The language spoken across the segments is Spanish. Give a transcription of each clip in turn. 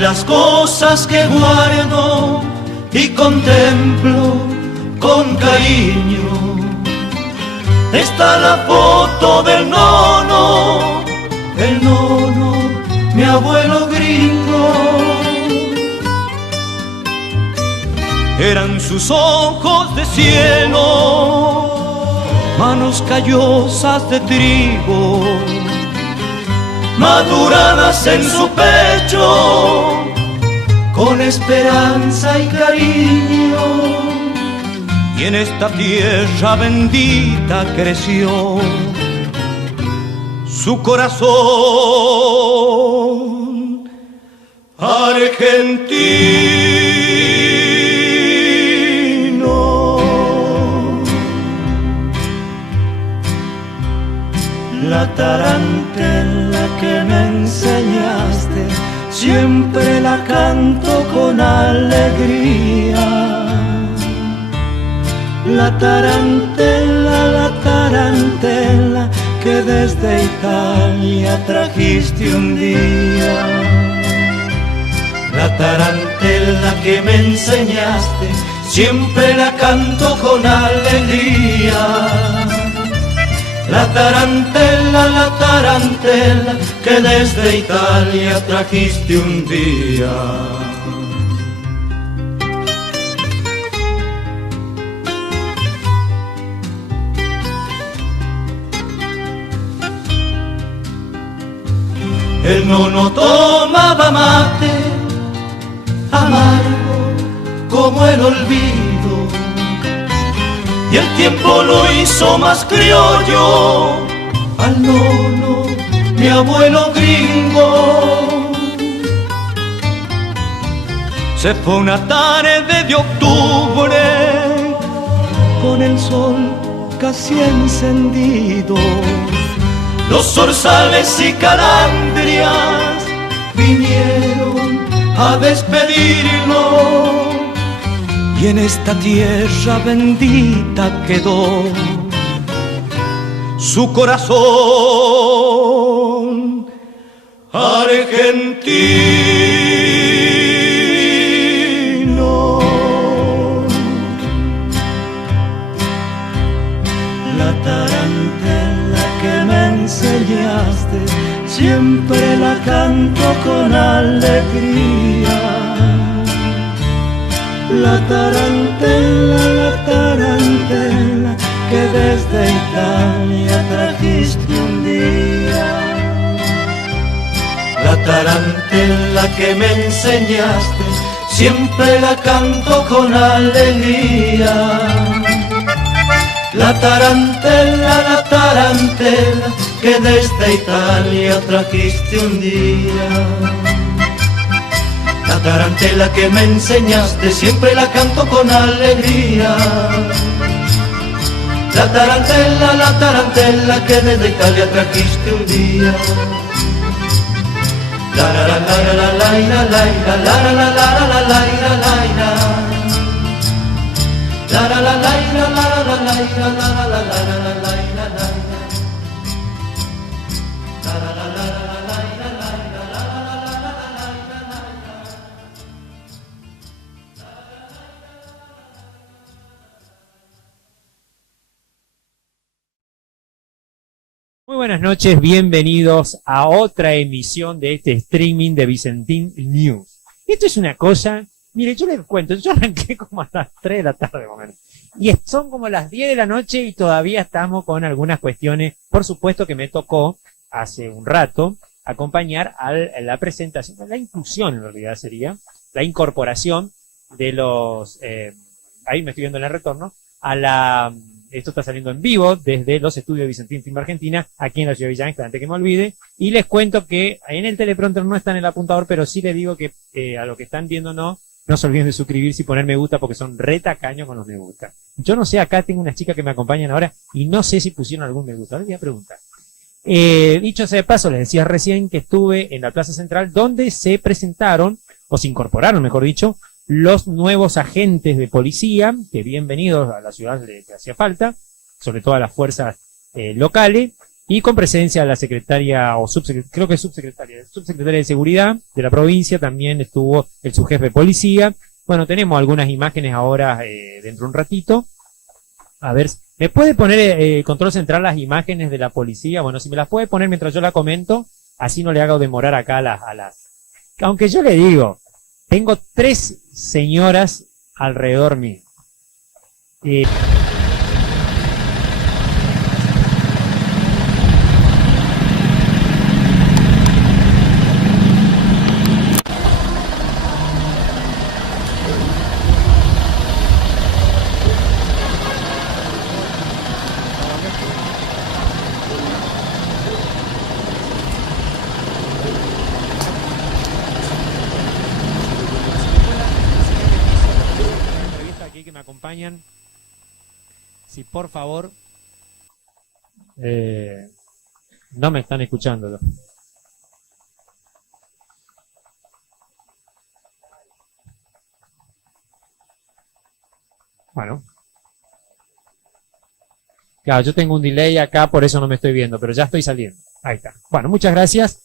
las cosas que guardo y contemplo con cariño está la foto del nono, el nono, mi abuelo gringo. Eran sus ojos de cielo, manos callosas de trigo, maduradas en su pecho, con esperanza y cariño. Y en esta tierra bendita creció su corazón argentino. La tarantela que me enseñaste siempre la canto con alegría. La tarantela que desde Italia trajiste un día. La tarantela que me enseñaste siempre la canto con alegría. La tarantela que desde Italia trajiste un día. El nono tomaba mate, amargo como el olvido, y el tiempo lo hizo más criollo al nono, mi abuelo gringo. Se fue una tarde de octubre, con el sol casi encendido. Los zorzales y calandrias vinieron a despedirlo, y en esta tierra bendita quedó su corazón argentino. La tarantela que me enseñaste siempre la canto con alegría. La tarantela que desde Italia trajiste un día. La tarantela que me enseñaste siempre la canto con alegría. La tarantela que desde Italia trajiste un día. La tarantela que me enseñaste siempre la canto con alegría. La tarantela que desde Italia trajiste un día. La la la la la la la la la la la la la la la la la la. Muy buenas noches, bienvenidos a otra emisión de este streaming de Vicentín News. Esto es una cosa, mire, yo les cuento, yo arranqué como a las 3 de la tarde, momento, y son como las 10 de la noche y todavía estamos con algunas cuestiones. Por supuesto que me tocó hace un rato acompañar a la presentación, la inclusión en realidad sería, la incorporación de los, ahí me estoy viendo en el retorno, esto está saliendo en vivo desde los estudios de Vicentín Film Argentina, aquí en la ciudad de Villa Ángel, antes que me olvide, y les cuento que en el teleprompter no está en el apuntador, pero sí les digo que a lo que están viendo no se olviden de suscribirse y poner me gusta, porque son re tacaños con los me gusta. Yo no sé, acá tengo unas chicas que me acompañan ahora, y no sé si pusieron algún me gusta, ahora les voy a preguntar. Dicho sea de paso, les decía recién que estuve en la Plaza Central, donde se presentaron, o se incorporaron, mejor dicho, los nuevos agentes de policía, que bienvenidos a la ciudad que hacía falta, sobre todo a las fuerzas locales, y con presencia de la secretaria o creo que es subsecretaria de Seguridad de la provincia, también estuvo el subjefe de policía. Bueno, tenemos algunas imágenes ahora dentro de un ratito. A ver, ¿me puede poner control central las imágenes de la policía? Bueno, si me las puede poner mientras yo la comento, así no le hago demorar acá a las... Aunque yo le digo, tengo 3 señoras alrededor mío. Aquí que me acompañan, si por favor no me están escuchando. Bueno, claro, yo tengo un delay acá, por eso no me estoy viendo, pero ya estoy saliendo. Ahí está. Bueno, muchas gracias.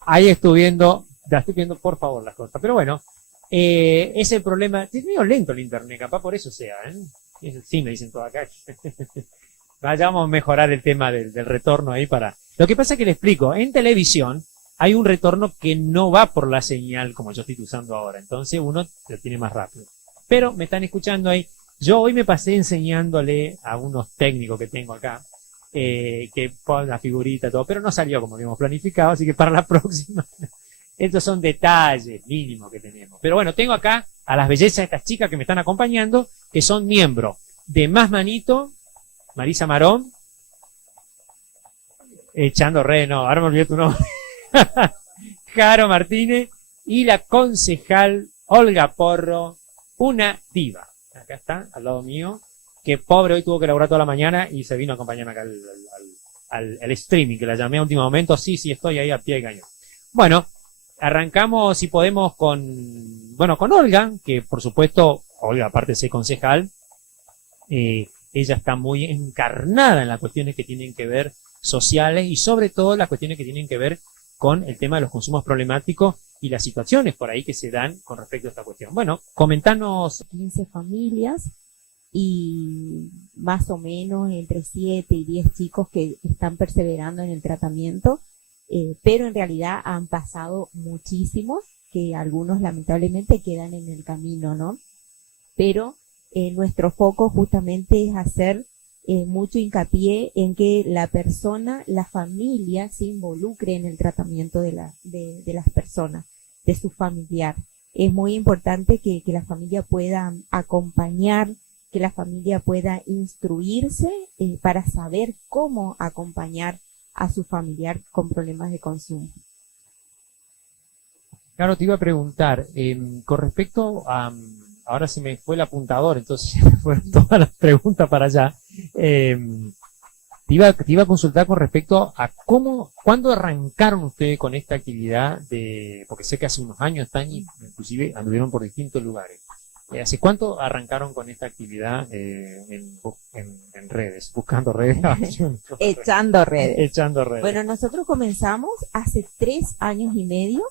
Ahí estoy viendo, ya estoy viendo por favor las cosas. Pero bueno, es el problema. Es medio lento el internet, capaz por eso sea, ¿eh? Sí, me dicen todo acá. Vayamos a mejorar el tema del retorno ahí para... Lo que pasa es que le explico, en televisión hay un retorno que no va por la señal como yo estoy usando ahora, entonces uno lo tiene más rápido. Pero me están escuchando ahí. Yo hoy me pasé enseñándole a unos técnicos que tengo acá, que ponen la figurita y todo, pero no salió como habíamos planificado, así que para la próxima... Estos son detalles mínimos que tenemos. Pero bueno, tengo acá a las bellezas de estas chicas que me están acompañando, que son miembros de Más Manito, Marisa Marón, echando re, no, ahora me olvidé tu nombre, Caro Martínez, y la concejal Olga Porro, una diva. Acá está, al lado mío, que pobre hoy tuvo que laburar toda la mañana y se vino a acompañarme acá al streaming, que la llamé a último momento. Sí, estoy ahí a pie de cañón. Bueno, arrancamos, si podemos, con Olga, que por supuesto, Olga, aparte de ser concejal, ella está muy encarnada en las cuestiones que tienen que ver sociales y sobre todo las cuestiones que tienen que ver con el tema de los consumos problemáticos y las situaciones por ahí que se dan con respecto a esta cuestión. Bueno, comentanos. 15 familias y más o menos entre 7 y 10 chicos que están perseverando en el tratamiento. Pero en realidad han pasado muchísimos, que algunos lamentablemente quedan en el camino, ¿no? Pero nuestro foco justamente es hacer mucho hincapié en que la persona, la familia, se involucre en el tratamiento de las personas, de su familiar. Es muy importante que la familia pueda acompañar, que la familia pueda instruirse para saber cómo acompañar a su familiar con problemas de consumo. Claro, te iba a preguntar, con respecto a, ahora se me fue el apuntador, entonces fueron todas las preguntas para allá. Te iba a consultar con respecto a cuándo arrancaron ustedes con esta actividad porque sé que hace unos años están, inclusive anduvieron por distintos lugares. ¿Hace cuánto arrancaron con esta actividad en redes, buscando redes? Echando redes. Echando redes. Bueno, nosotros comenzamos hace 3 años y medio.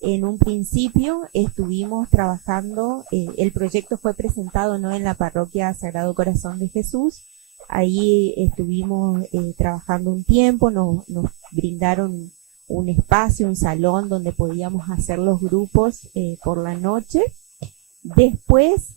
En un principio estuvimos trabajando, el proyecto fue presentado no en la parroquia Sagrado Corazón de Jesús. Ahí estuvimos trabajando un tiempo, nos brindaron un espacio, un salón donde podíamos hacer los grupos por la noche. Después,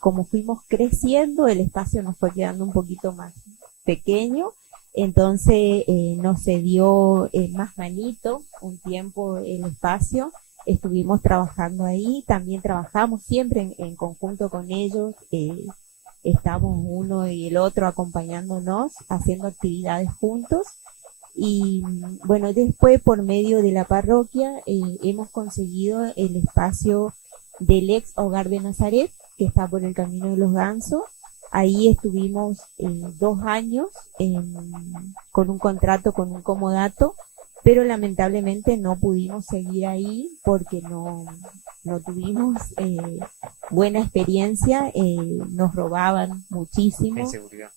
como fuimos creciendo, el espacio nos fue quedando un poquito más pequeño, entonces nos cedió Más Manito un tiempo el espacio, estuvimos trabajando ahí, también trabajamos siempre en conjunto con ellos, estamos uno y el otro acompañándonos, haciendo actividades juntos. Y bueno, después por medio de la parroquia hemos conseguido el espacio del ex Hogar de Nazaret, que está por el Camino de los Gansos. Ahí estuvimos 2 años con un contrato con un comodato, pero lamentablemente no pudimos seguir ahí porque no tuvimos buena experiencia, nos robaban muchísimo, Inseguridad.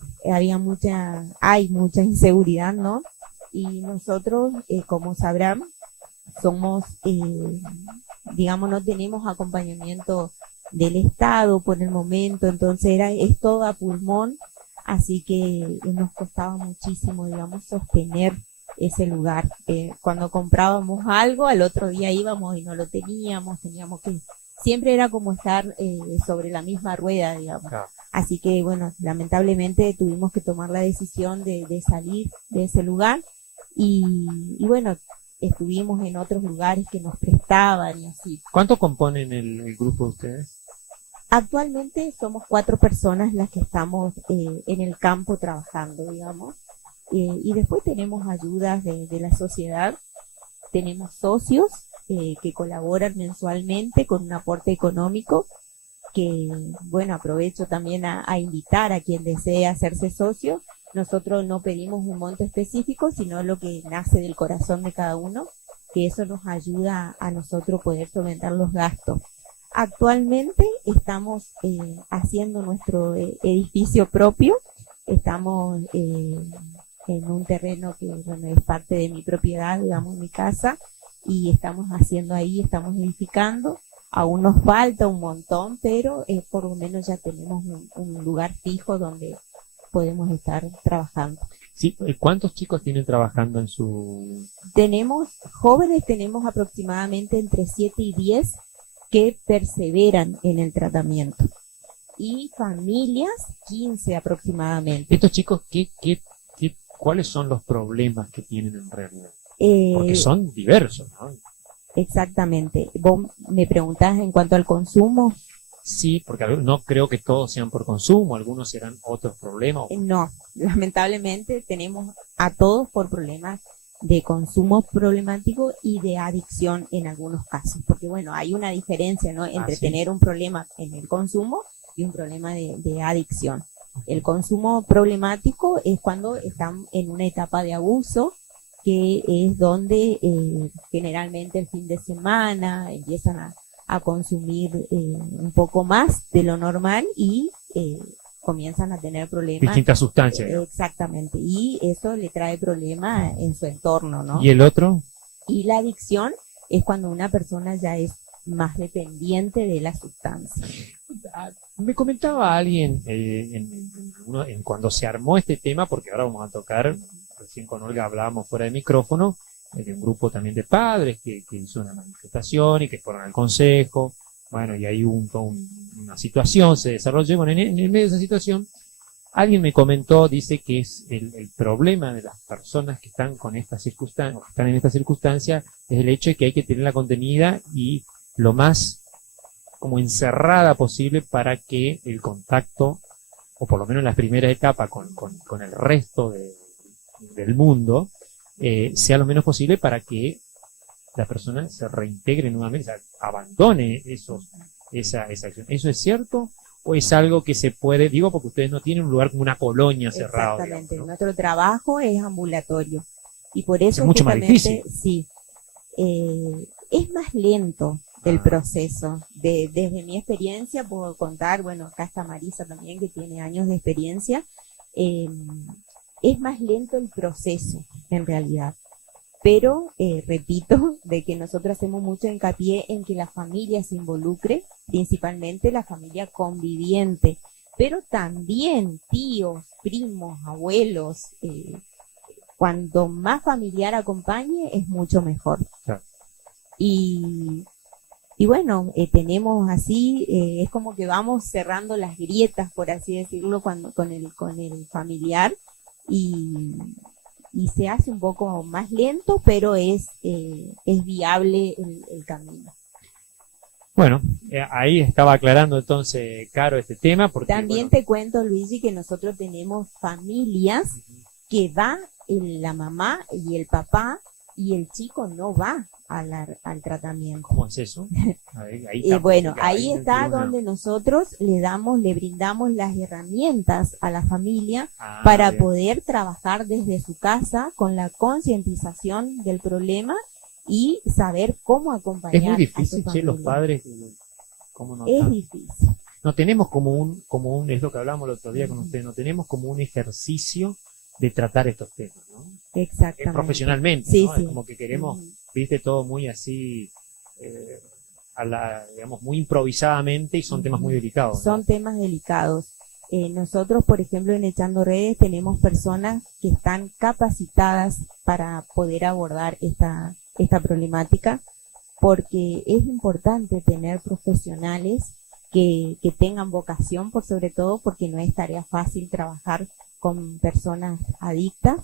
hay mucha inseguridad, ¿no? Y nosotros, como sabrán, somos, digamos, no tenemos acompañamiento del Estado por el momento, entonces es todo a pulmón, así que nos costaba muchísimo, digamos, sostener ese lugar. Cuando comprábamos algo, al otro día íbamos y no lo teníamos que, siempre era como estar sobre la misma rueda, digamos. Claro. Así que, bueno, lamentablemente tuvimos que tomar la decisión de salir de ese lugar y bueno, estuvimos en otros lugares que nos prestaban y así. ¿Cuánto componen el grupo de ustedes? Actualmente somos 4 personas las que estamos en el campo trabajando, digamos, y después tenemos ayudas de la sociedad, tenemos socios que colaboran mensualmente con un aporte económico, que, bueno, aprovecho también a invitar a quien desee hacerse socio. Nosotros no pedimos un monto específico, sino lo que nace del corazón de cada uno, que eso nos ayuda a nosotros poder solventar los gastos. Actualmente estamos haciendo nuestro edificio propio, estamos en un terreno que, bueno, es parte de mi propiedad, digamos, mi casa, y estamos haciendo ahí, estamos edificando. Aún nos falta un montón, pero por lo menos ya tenemos un lugar fijo donde podemos estar trabajando. Sí, ¿cuántos chicos tienen trabajando en su...? Tenemos jóvenes, tenemos aproximadamente entre 7 y 10 que perseveran en el tratamiento. Y familias, 15 aproximadamente. Estos chicos, ¿cuáles son los problemas que tienen en realidad? Porque son diversos, ¿no? Exactamente. Vos me preguntás en cuanto al consumo. Sí, porque no creo que todos sean por consumo, algunos serán otros problemas. No, lamentablemente tenemos a todos por problemas de consumo problemático y de adicción en algunos casos, porque bueno, hay una diferencia, ¿no?, entre tener un problema en el consumo y un problema de adicción. El consumo problemático es cuando están en una etapa de abuso, que es donde generalmente el fin de semana empiezan a consumir un poco más de lo normal y comienzan a tener problemas. Distintas sustancias. Exactamente, y eso le trae problemas en su entorno, ¿no? ¿Y el otro? Y la adicción es cuando una persona ya es más dependiente de la sustancia. Me comentaba alguien cuando se armó este tema, porque ahora vamos a tocar, recién con Olga hablábamos fuera de micrófono, de un grupo también de padres que hizo una manifestación y que fueron al consejo, bueno, y ahí hubo una situación, se desarrolló, bueno, en el medio de esa situación, alguien me comentó, dice que es el problema de las personas que están con esta circunstancia, o que están en esta circunstancia, es el hecho de que hay que tenerla contenida y lo más como encerrada posible para que el contacto, o por lo menos en las primeras etapas con el resto del mundo, sea lo menos posible para que la persona se reintegre nuevamente, o sea, abandone esa acción. ¿Eso es cierto? ¿O es algo que se puede, digo porque ustedes no tienen un lugar como una colonia cerrada? Exactamente, digamos, ¿no? Nuestro trabajo es ambulatorio y por eso es mucho más difícil. Sí, es más lento el proceso. Desde mi experiencia puedo contar, bueno, acá está Marisa también que tiene años de experiencia, es más lento el proceso en realidad. Pero repito, de que nosotros hacemos mucho hincapié en que la familia se involucre, principalmente la familia conviviente, pero también tíos, primos, abuelos, cuanto más familiar acompañe es mucho mejor. Claro. Y bueno, tenemos así, es como que vamos cerrando las grietas, por así decirlo, con el familiar y se hace un poco más lento, pero es viable el camino. Bueno, ahí estaba aclarando entonces, Caro, este tema. Porque, También te cuento, Luigi, que nosotros tenemos familias que va la mamá y el papá y el chico no va al tratamiento. ¿Cómo es eso? Ahí está donde nosotros le brindamos las herramientas a la familia para poder trabajar desde su casa con la concientización del problema y saber cómo acompañar. Es muy difícil, che, los padres. ¿Cómo no? Es difícil. No tenemos como un, es lo que hablamos el otro día con ustedes, no tenemos como un ejercicio de tratar estos temas, ¿no? Exactamente. Profesionalmente, Sí, ¿no? sí. Es como que queremos, Ujú. viste, todo muy así, digamos, muy improvisadamente y son temas muy delicados, Son ¿no? temas delicados. Nosotros, por ejemplo, en Echando Redes tenemos personas que están capacitadas para poder abordar esta problemática, porque es importante tener profesionales que tengan vocación, por sobre todo porque no es tarea fácil trabajar con personas adictas.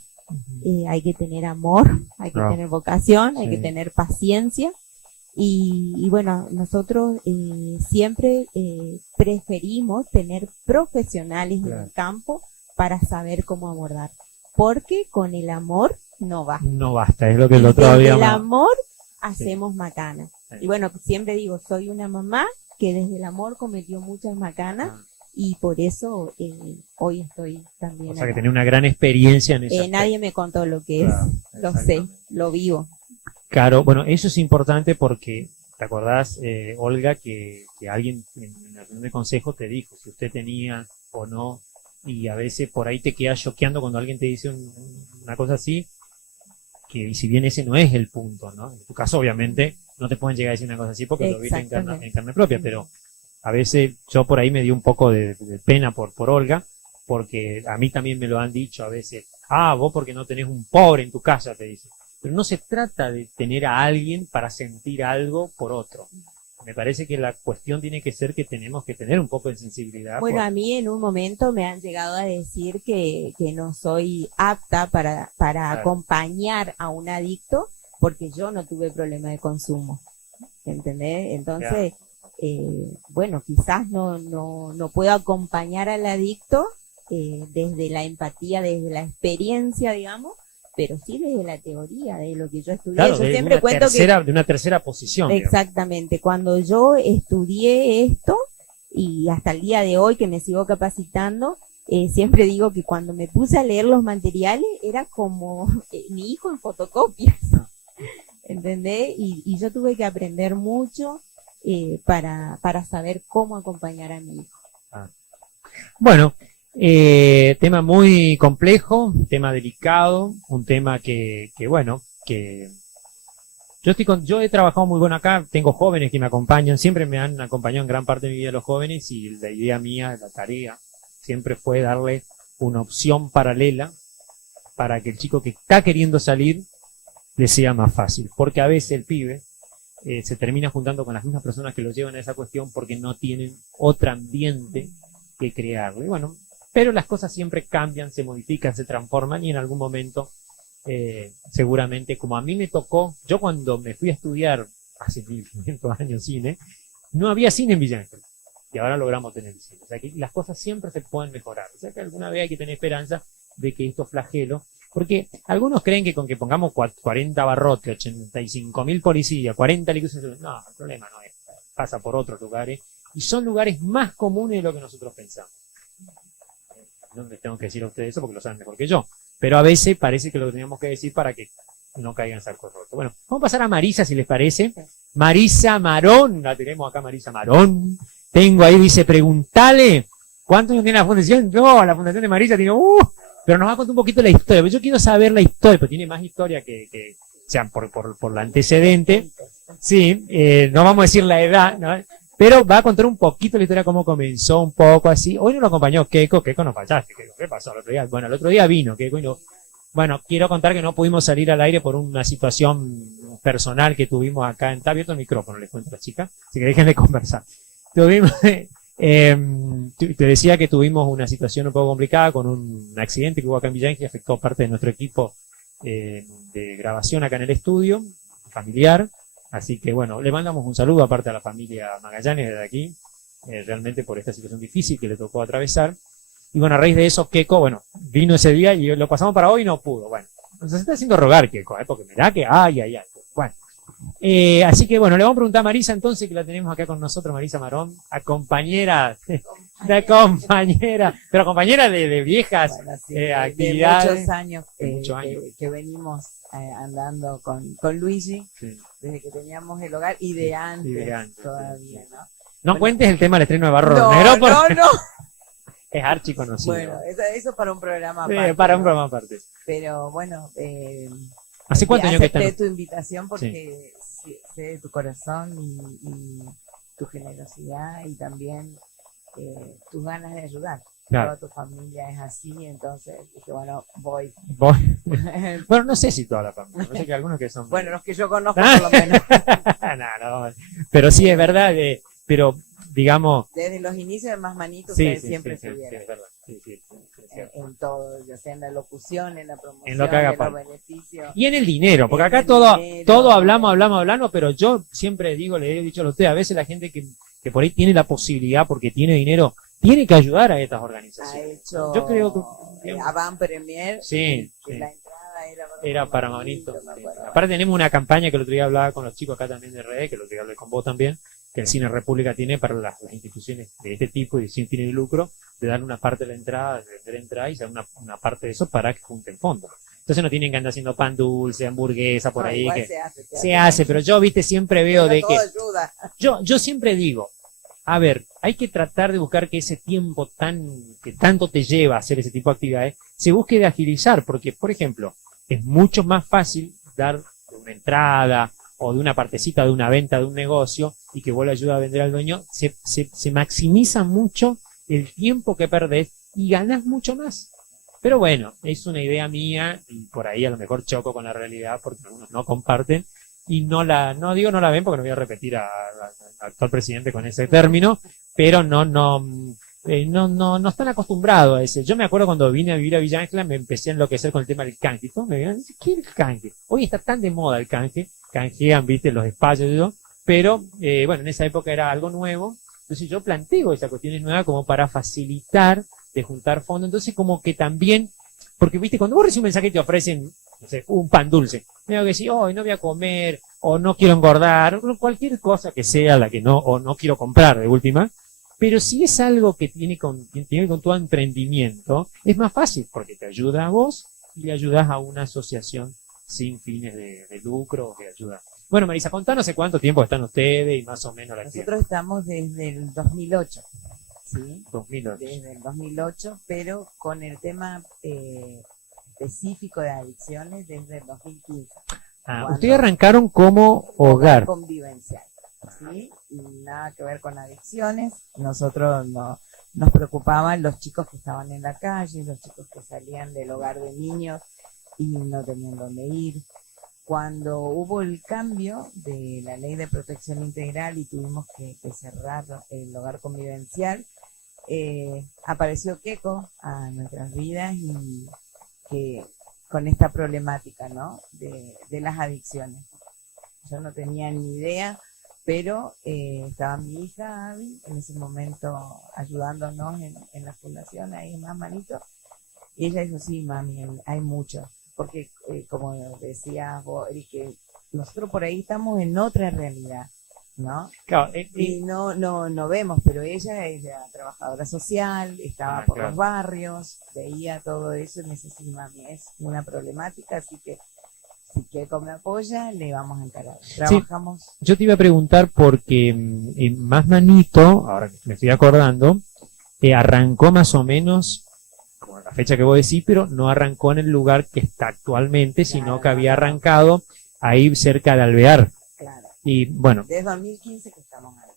Hay que tener amor, hay que tener vocación, hay que tener paciencia. Y bueno, nosotros siempre preferimos tener profesionales en el campo para saber cómo abordar, porque con el amor no basta. No basta, es lo que el Y otro desde día... el amor hacemos macanas. Sí. Y bueno, siempre digo, soy una mamá que desde el amor cometió muchas macanas y por eso hoy estoy también O sea, que acá. tenés una gran experiencia en eso. Nadie me contó lo que es, lo sé, exactamente. lo vivo. Claro, bueno, eso es importante porque, ¿te acordás, Olga, que alguien en la reunión de consejo te dijo si usted tenía o no? Y a veces por ahí te queda choqueando cuando alguien te dice una cosa así, que si bien ese no es el punto, ¿no? En tu caso, obviamente, no te pueden llegar a decir una cosa así porque lo viste en carne propia, pero a veces yo por ahí me dio un poco de pena por Olga, porque a mí también me lo han dicho a veces, vos porque no tenés un pobre en tu casa, te dicen. Pero no se trata de tener a alguien para sentir algo por otro. Me parece que la cuestión tiene que ser que tenemos que tener un poco de sensibilidad. Bueno, a mí en un momento me han llegado a decir que no soy apta para acompañar a un adicto porque yo no tuve problema de consumo. ¿Entendés? Entonces, bueno, quizás no puedo acompañar al adicto desde la empatía, desde la experiencia, digamos, pero sí desde la teoría, de lo que yo estudié. Claro, yo de siempre cuento de una tercera posición. Exactamente. Cuando yo estudié esto, y hasta el día de hoy que me sigo capacitando, siempre digo que cuando me puse a leer los materiales era como mi hijo en fotocopias. ¿Entendés? Y yo tuve que aprender mucho para saber cómo acompañar a mi hijo. Bueno, tema muy complejo, tema delicado, un tema que bueno, que yo he trabajado muy bueno acá, tengo jóvenes que me acompañan, siempre me han acompañado en gran parte de mi vida los jóvenes y la idea mía, la tarea, siempre fue darle una opción paralela para que el chico que está queriendo salir le sea más fácil, porque a veces el pibe se termina juntando con las mismas personas que lo llevan a esa cuestión porque no tienen otro ambiente que crearle. Bueno, pero las cosas siempre cambian, se modifican, se transforman y en algún momento seguramente, como a mí me tocó, yo cuando me fui a estudiar hace 1500 años cine, no había cine en Villa Ángel y ahora logramos tener cine. O sea que las cosas siempre se pueden mejorar. O sea que alguna vez hay que tener esperanza de que estos flagelos, porque algunos creen que con que pongamos 40 barrotes, 85.000 policías, 40 licusos, no, el problema no es, pasa por otros lugares y son lugares más comunes de lo que nosotros pensamos. No les tengo que decir a ustedes eso porque lo saben mejor que yo, pero a veces parece que lo teníamos que decir para que no caigan sacos rotos. Bueno, vamos a pasar a Marisa si les parece. Marisa Marón, la tenemos acá, Marisa Marón. Tengo ahí, dice, preguntale, ¿cuántos años tiene la fundación? No, la fundación de Marisa tiene, pero nos va a contar un poquito la historia, pero yo quiero saber la historia, pero tiene más historia que o sea, por la antecedente. Sí, no vamos a decir la edad, ¿no? Pero va a contar un poquito la historia, cómo comenzó, un poco así. Hoy no lo acompañó Keiko no fallaste, Keiko, ¿qué pasó el otro día? Bueno, el otro día vino Keiko y no. Bueno, quiero contar que no pudimos salir al aire por una situación personal que tuvimos acá. Está abierto el micrófono, les cuento a la chica, así que dejen de conversar. Tuvimos, te decía que tuvimos una situación un poco complicada con un accidente que hubo acá en Villa Ángel que afectó parte de nuestro equipo de grabación acá en el estudio, familiar. Así que bueno, le mandamos un saludo aparte a la familia Magallanes desde aquí, realmente por esta situación difícil que le tocó atravesar. Y bueno, a raíz de eso, Keiko, bueno, vino ese día y lo pasamos para hoy y no pudo. Bueno, entonces se está haciendo rogar Keiko, porque mirá que, ay. Bueno, así que bueno, le vamos a preguntar a Marisa entonces, que la tenemos acá con nosotros, Marisa Marón, a compañera, pero compañera de viejas bueno, sí, actividades. de muchos años que venimos andando con Luigi, sí, desde que teníamos el hogar y de antes, todavía, sí. ¿no? No cuentes el tema del estreno de Barro no, Negro. No. Es archiconocido. Bueno, eso para un programa Sí, aparte, para un ¿no? programa aparte. Pero bueno, ¿Hace cuántos años que están? acepté tu invitación porque sé de tu corazón y tu generosidad y también tus ganas de ayudar. Claro. Toda tu familia es así, entonces dije, bueno, voy. Vos- Bueno, no sé si toda la familia, no sé que algunos que son... Bueno, los que yo conozco por lo menos. no, pero sí es verdad, pero digamos... Desde los inicios de Más Manitos Sí, ustedes sí, siempre sí, sí, estuvieron. es verdad. Sí, sí, es cierto. En todo, ya sea en la locución, en la promoción, En lo que haga en falta. los beneficios. Y en el dinero, porque En acá el todo, dinero. todo hablamos, pero yo siempre digo, le he dicho a usted, a veces la gente que por ahí tiene la posibilidad, porque tiene dinero, tiene que ayudar a estas Ha organizaciones. hecho Yo creo que... Avant Premier, Sí, que sí. la entrada Era para Manito, Manito. me Sí. acuerdo. Aparte tenemos una campaña que el otro día hablaba con los chicos acá también de Red, que el otro día hablé con vos también, que el Cine República tiene para las instituciones de este tipo y sin fin de lucro, de dar una parte de la entrada, de vender entrada y dar una parte de eso para que junten fondos. Entonces no tienen que andar haciendo pan dulce, hamburguesa por No, ahí, igual que se hace, pero yo, viste, siempre veo pero de todo que, ayuda. yo siempre digo, a ver, hay que tratar de buscar que ese tiempo que tanto te lleva a hacer ese tipo de actividades, se busque de agilizar, porque, por ejemplo, es mucho más fácil dar una entrada o de una partecita de una venta de un negocio y que vos le ayudas a vender al dueño, se maximiza mucho el tiempo que perdés y ganás mucho más. Pero bueno, es una idea mía y por ahí a lo mejor choco con la realidad porque algunos no comparten y no la ven porque no voy a repetir al actual presidente con ese término, pero no están acostumbrados a ese. Yo me acuerdo cuando vine a vivir a Villa Ángela me empecé a enloquecer con el tema del canje. Y todos me decían, ¿qué es el canje? Hoy está tan de moda el canje, canjean, viste, los espacios y todo, pero bueno, en esa época era algo nuevo, entonces yo planteo esa cuestión nueva como para facilitar de juntar fondos, entonces como que también, porque viste, cuando vos recibes un mensaje y te ofrecen, no sé, un pan dulce, me que decir, hoy no voy a comer, o no quiero engordar, o cualquier cosa que sea la que no, o no quiero comprar de última, pero si es algo que tiene con tu emprendimiento, es más fácil, porque te ayuda a vos y le ayudas a una asociación sin fines de lucro o que ayuda. Bueno, Marisa, contanos hace cuánto tiempo están ustedes y más o menos la actividad. Nosotros estamos desde el 2008, ¿sí? 2008. Desde el 2008, pero con el tema específico de adicciones desde el 2015. Cuando- Ustedes arrancaron como hogar. Convivencial, ¿sí? Y nada que ver con adicciones. Nosotros nos preocupaban los chicos que estaban en la calle, los chicos que salían del hogar de niños y no tenían dónde ir. Cuando hubo el cambio de la ley de protección integral y tuvimos que cerrar el hogar convivencial, apareció Keiko a nuestras vidas y que con esta problemática, ¿no? de las adicciones. Yo no tenía ni idea, pero estaba mi hija Abby en ese momento ayudándonos en la fundación, ahí en Más Manitos, y ella dijo, sí, mami, hay mucho, porque como decías vos, Eric, que nosotros por ahí estamos en otra realidad, ¿no? Claro, Y no vemos, pero ella es la trabajadora social, estaba por claro. los barrios, veía todo eso y me dice, sí, mami, es una problemática, así que si Keiko me apoya, le vamos a encarar. Trabajamos. Yo te iba a preguntar porque en Más Manito, ahora que me estoy acordando, arrancó más o menos, como la fecha que vos decís, pero no arrancó en el lugar que está actualmente, sino Claro, que había no. arrancado ahí cerca de Alvear. Claro, Y bueno, desde 2015 que estamos ahí.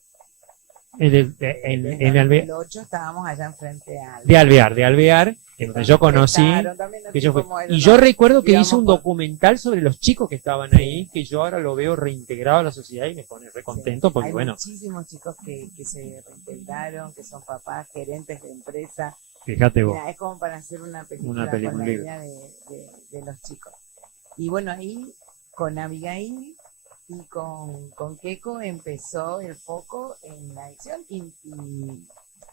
en Desde Alvear, 2008 estábamos allá enfrente a de Alvear, en donde yo conocí, que yo fui. Y yo recuerdo que hizo un documental sobre los chicos que estaban ahí, que yo ahora lo veo reintegrado a la sociedad y me pone re contento porque hay bueno, muchísimos chicos que se reintegraron, que son papás, gerentes de empresa. fíjate vos. Mira, es como para hacer una película, Una película, con un la libro. idea de los chicos. Y bueno, ahí con Abigail y con Keiko empezó el foco en la adicción y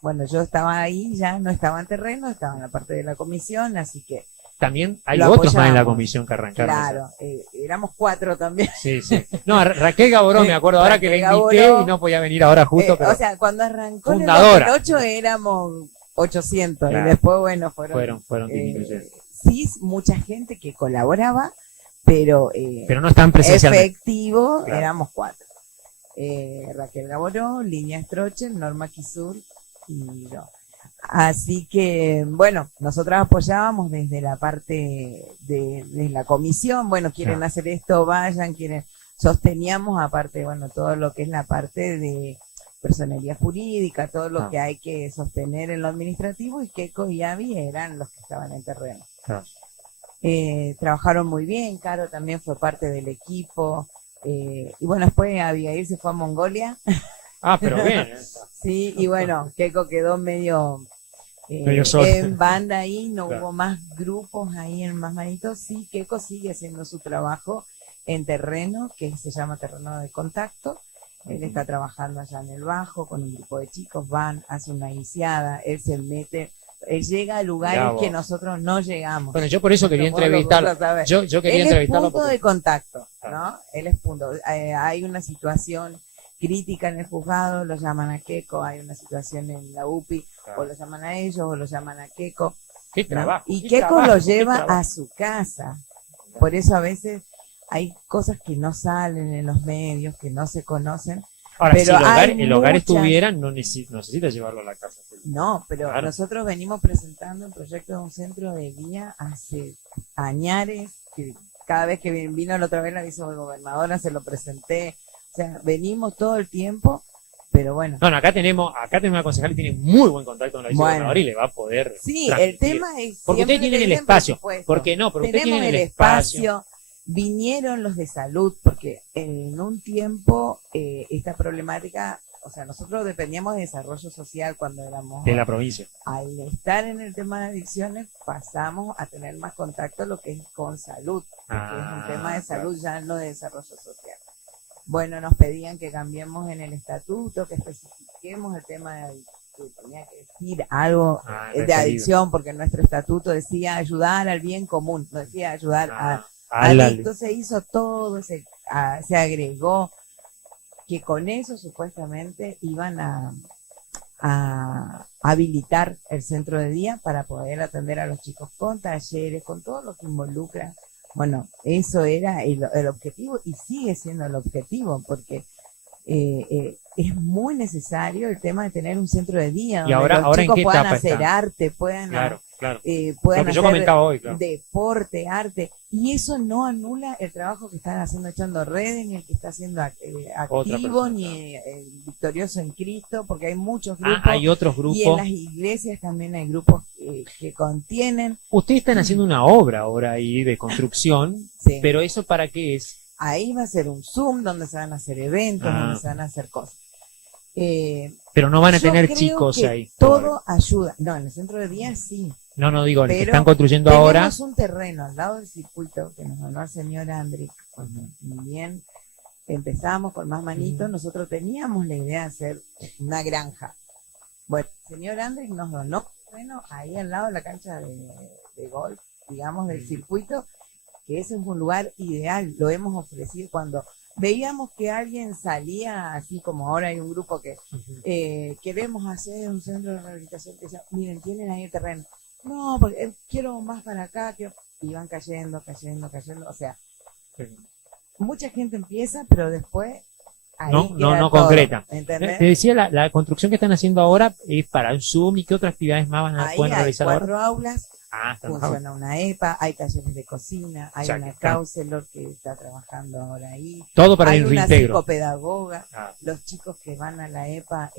bueno, yo estaba ahí, ya no estaba en terreno, estaba en la parte de la comisión, así que También hay Lo otros más en la apoyamos. comisión que arrancaron. claro, éramos 4 también. Sí, sí. No, a Raquel Gaboró, me acuerdo ahora que la Raquel invité Gaboró. y no podía venir ahora justo, pero O sea, cuando arrancó Fundadora. en el 2008 éramos 800 Claro. y después, bueno, fueron disminuyendo. sí, mucha gente que colaboraba, pero, Pero no están presencialmente. efectivo Claro. éramos 4. Raquel Gaboró, Lidia Strocher, Norma Kisur y yo. Así que, bueno, nosotras apoyábamos desde la parte de la comisión, bueno, quieren Claro. hacer esto, vayan, sosteníamos aparte, bueno, todo lo que es la parte de personería jurídica, todo lo Ah. que hay que sostener en lo administrativo, y Keiko y Avi eran los que estaban en terreno. Claro. Trabajaron muy bien, Caro también fue parte del equipo, y bueno, después Abigail se fue a Mongolia, Ah, pero bien. sí, y bueno, Keiko quedó medio Medio sola. en banda ahí, no Claro. hubo más grupos ahí en Más Manitos. Sí, Keiko sigue haciendo su trabajo en terreno, que se llama terreno de contacto. Él está trabajando allá en el Bajo con un grupo de chicos, van, hace una iniciada, él se mete, él llega a lugares Mirá vos. que nosotros no llegamos. Bueno, yo por eso quería Como vos entrevistarlo. lo sabés. Yo quería Él es entrevistarlo punto porque de contacto, Claro. ¿no? Él es punto. Hay una situación crítica en el juzgado, lo llaman a Keiko, hay una situación en la UPI, Claro. o lo llaman a ellos, o lo llaman a Keiko. qué ¿no? trabajo. Y qué Keiko trabajo, lo qué lleva trabajo. a su casa. Por eso a veces hay cosas que no salen en los medios, que no se conocen. Ahora, pero si hay el hogar muchas- estuviera, no necesita llevarlo a la casa. No, pero Claro. nosotros venimos presentando el proyecto de un centro de día hace añares, que cada vez que vino la otra vez la vicegobernadora se lo presenté. O sea, venimos todo el tiempo, pero bueno. No, no, acá tenemos una concejal que tiene muy buen contacto con la Bueno. vicegobernadora y le va a poder. Sí, transmitir. el tema es Porque siempre ustedes tienen el tener espacio. presupuesto. Porque no, porque ustedes Tenemos tienen el el espacio. espacio. Vinieron los de salud, porque en un tiempo esta problemática, o sea, nosotros dependíamos de desarrollo social cuando éramos, De la provincia. al estar en el tema de adicciones, pasamos a tener más contacto lo que es con salud, porque es un tema de salud, ya no de desarrollo social. Bueno, nos pedían que cambiemos en el estatuto, que especifiquemos el tema de que tenía que decir algo de referido. adicción, porque nuestro estatuto decía ayudar al bien común, no decía ayudar a al- adicto. Se hizo todo, se agregó que con eso supuestamente iban a habilitar el centro de día para poder atender a los chicos con talleres, con todo lo que involucra. Bueno, eso era el objetivo y sigue siendo el objetivo, porque es muy necesario el tema de tener un centro de día donde ahora los ¿en chicos qué puedan etapa hacer está? arte, puedan, Claro, claro. puedan Lo que yo hacer comentaba hoy, claro. deporte, arte, y eso no anula el trabajo que están haciendo Echando Redes, ni el que está haciendo Otra activo, persona, ni el Victorioso en Cristo, porque hay muchos Ah, grupos, hay otros y en grupos. las iglesias también hay grupos que contienen. Ustedes están haciendo una obra ahora ahí de construcción, Sí. pero ¿eso para qué es? Ahí va a ser un Zoom donde se van a hacer eventos, Ah. donde se van a hacer cosas. Pero no van a Yo tener creo chicos que ahí. todo ayuda. No, en el centro de día sí. No, no digo, el que Pero están construyendo ahora. Tenemos un terreno al lado del circuito que nos donó el señor Andrick. Cuando ni bien empezamos con Más Manitos, nosotros teníamos la idea de hacer una granja. Bueno, el señor Andrick nos donó un terreno ahí al lado de la cancha de golf, digamos, del circuito, que ese es un lugar ideal. Lo hemos ofrecido cuando veíamos que alguien salía, así como ahora hay un grupo que queremos hacer un centro de rehabilitación, que sea, miren, tienen ahí el terreno. No, porque quiero más para acá, y van cayendo, o sea, mucha gente empieza, pero después ahí No queda todo, concreta. ¿entendés? Te decía, la construcción que están haciendo ahora es para un Zoom y qué otras actividades más Ahí pueden hay realizar ahora. 4 aulas, Ah, está funciona una EPA, hay talleres de cocina, hay O sea, una que está- counselor que está trabajando ahora ahí, todo para hay el una reintegro. psicopedagoga. Ah, Los chicos que van a la EPA,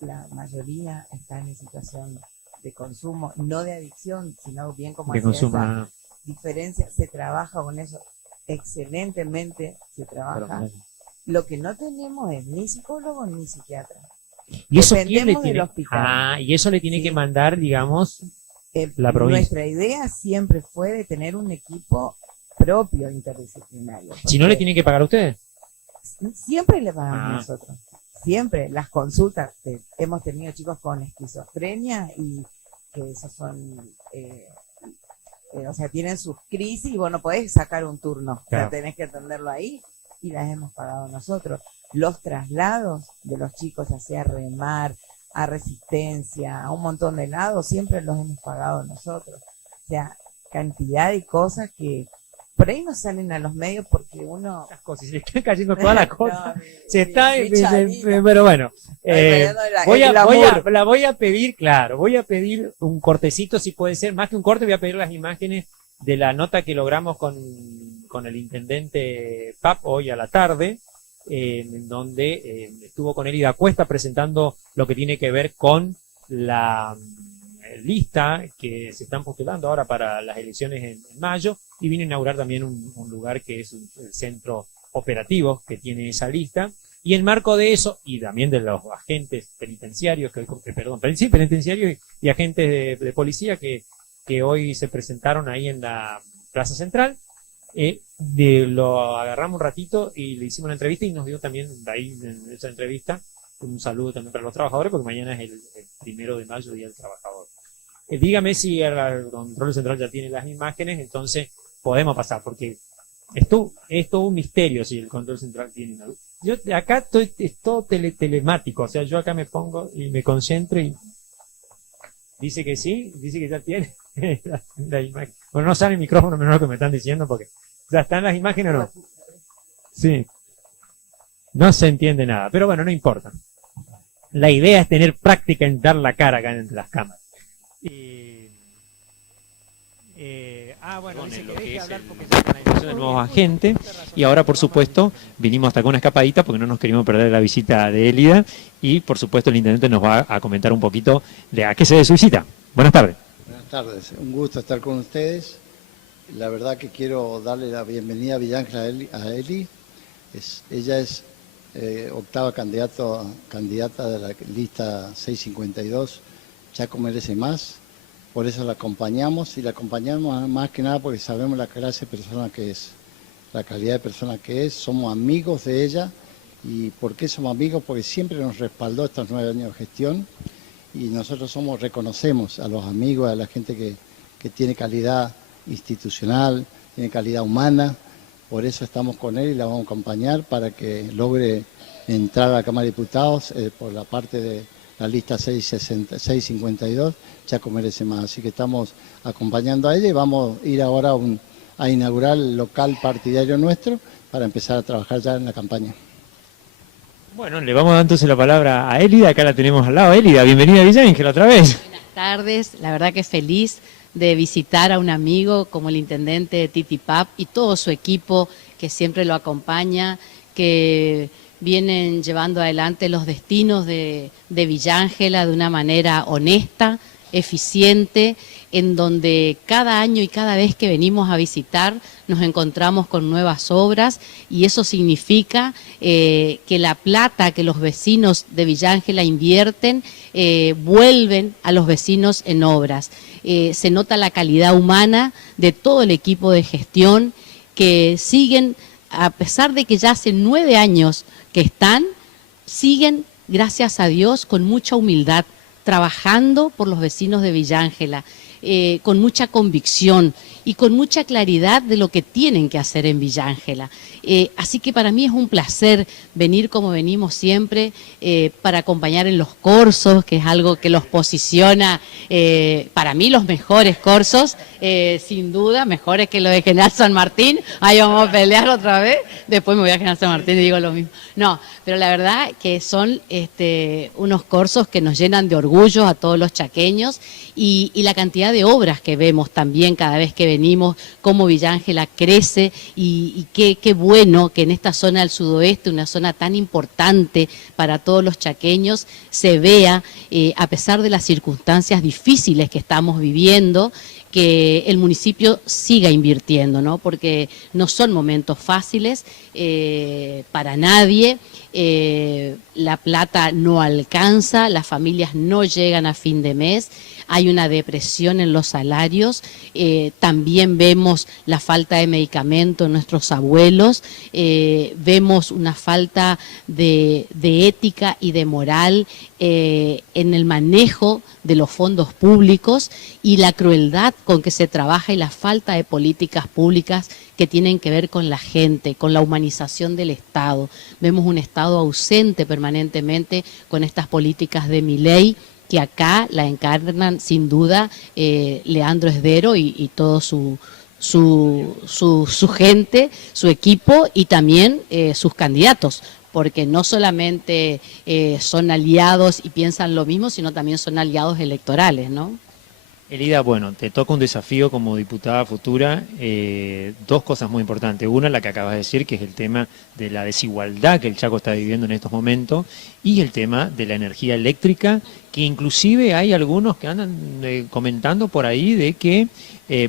la mayoría están en situación de consumo, no de adicción, sino bien como de hacía consumo. esa Ah, diferencia. Se trabaja con eso excelentemente, se trabaja. pero- Lo que no tenemos es ni psicólogo ni psiquiatra. ¿Y eso quién le Dependemos tiene? del hospital. Ah, y eso le tiene Sí. que mandar, digamos, la provincia. Nuestra idea siempre fue de tener un equipo propio interdisciplinario. Si no le porque tienen que pagar a ustedes. siempre le pagamos Ah. nosotros. Siempre las consultas, hemos tenido chicos con esquizofrenia y que esos son, o sea, tienen sus crisis y vos no podés sacar un turno, o Claro. sea, tenés que atenderlo ahí y las hemos pagado nosotros. Los traslados de los chicos hacia remar, a resistencia, a un montón de lados, siempre los hemos pagado nosotros. O sea, cantidad de cosas que por ahí no salen a los medios porque uno... Las cosas, se le están cayendo todas las cosas. No, Se está, Charina. pero bueno, glamour. la voy a pedir, claro, voy a pedir un cortecito, si puede ser, más que un corte, voy a pedir las imágenes de la nota que logramos con el intendente Pap hoy a la tarde, en donde estuvo con Elida Cuesta presentando lo que tiene que ver con la lista que se están postulando ahora para las elecciones en mayo, y vino a inaugurar también un lugar que es el centro operativo que tiene esa lista, y en marco de eso, y también de los agentes penitenciarios, penitenciarios y agentes de policía que hoy se presentaron ahí en la Plaza Central, lo agarramos un ratito y le hicimos una entrevista y nos dio también ahí en esa entrevista un saludo también para los trabajadores, porque mañana es el 1 de mayo, Día del Trabajador. Dígame si el control central ya tiene las imágenes, entonces podemos pasar, porque es todo un misterio si el control central tiene. Yo acá es todo telemático, o sea, yo acá me pongo y me concentro y dice que sí, dice que ya tiene la imagen. Bueno, no sale el micrófono menos lo que me están diciendo, porque ya están las imágenes o no. Sí. No se entiende nada, pero bueno, no importa. La idea es tener práctica en dar la cara acá entre las cámaras. Bueno, dice que deje hablar porque ya está la invitación de nuevos agentes, y ahora por supuesto vinimos hasta con una escapadita porque no nos queríamos perder la visita de Elida, y por supuesto el intendente nos va a comentar un poquito de a qué se debe su visita. Buenas tardes. Buenas tardes, un gusto estar con ustedes. La verdad que quiero darle la bienvenida a Villángela a Eli. Ella es octava candidata de la lista 652, Chaco Merece Más. Por eso la acompañamos, y la acompañamos más que nada porque sabemos la clase de persona que es, la calidad de persona que es. Somos amigos de ella. ¿Y por qué somos amigos? Porque siempre nos respaldó estos 9 años de gestión, y nosotros reconocemos a los amigos, a la gente que tiene calidad institucional, tiene calidad humana. Por eso estamos con él y la vamos a acompañar para que logre entrar a la Cámara de Diputados por la parte de la lista 652, Chaco Merece Más. Así que estamos acompañando a ella y vamos a ir ahora a inaugurar el local partidario nuestro para empezar a trabajar ya en la campaña. Bueno, le vamos a dar entonces la palabra a Elida, acá la tenemos al lado. Elida, bienvenida a Villángela otra vez. Buenas tardes, la verdad que feliz de visitar a un amigo como el intendente Titi Pap y todo su equipo que siempre lo acompaña, que vienen llevando adelante los destinos de Villángela de una manera honesta, eficiente, en donde cada año y cada vez que venimos a visitar nos encontramos con nuevas obras, y eso significa que la plata que los vecinos de Villángela invierten vuelven a los vecinos en obras. Se nota la calidad humana de todo el equipo de gestión, que siguen, a pesar de que ya hace 9 años que están, siguen, gracias a Dios, con mucha humildad, trabajando por los vecinos de Villángela, con mucha convicción y con mucha claridad de lo que tienen que hacer en Villángela. Así que para mí es un placer venir como venimos siempre, para acompañar en los cursos, que es algo que los posiciona, para mí los mejores cursos, sin duda, mejores que los de General San Martín. Ahí vamos a pelear otra vez, después me voy a General San Martín y digo lo mismo. No, pero la verdad que son unos cursos que nos llenan de orgullo a todos los chaqueños, y la cantidad de obras que vemos también cada vez que venimos, cómo Villángela crece, y qué bueno que en esta zona del sudoeste, una zona tan importante para todos los chaqueños, se vea, a pesar de las circunstancias difíciles que estamos viviendo, que el municipio siga invirtiendo, ¿no? Porque no son momentos fáciles para nadie. La plata no alcanza, las familias no llegan a fin de mes, hay una depresión en los salarios, también vemos la falta de medicamentos en nuestros abuelos, vemos una falta de ética y de moral en el manejo de los fondos públicos, y la crueldad con que se trabaja y la falta de políticas públicas que tienen que ver con la gente, con la humanización del Estado. Vemos un Estado ausente permanentemente con estas políticas de Milei, que acá la encarnan sin duda Leandro Esdero y todo su su gente, su equipo y también sus candidatos, porque no solamente son aliados y piensan lo mismo, sino también son aliados electorales, ¿no? Elida, bueno, te toca un desafío como diputada futura, dos cosas muy importantes. Una, la que acabas de decir, que es el tema de la desigualdad que el Chaco está viviendo en estos momentos, y el tema de la energía eléctrica, que inclusive hay algunos que andan comentando por ahí de que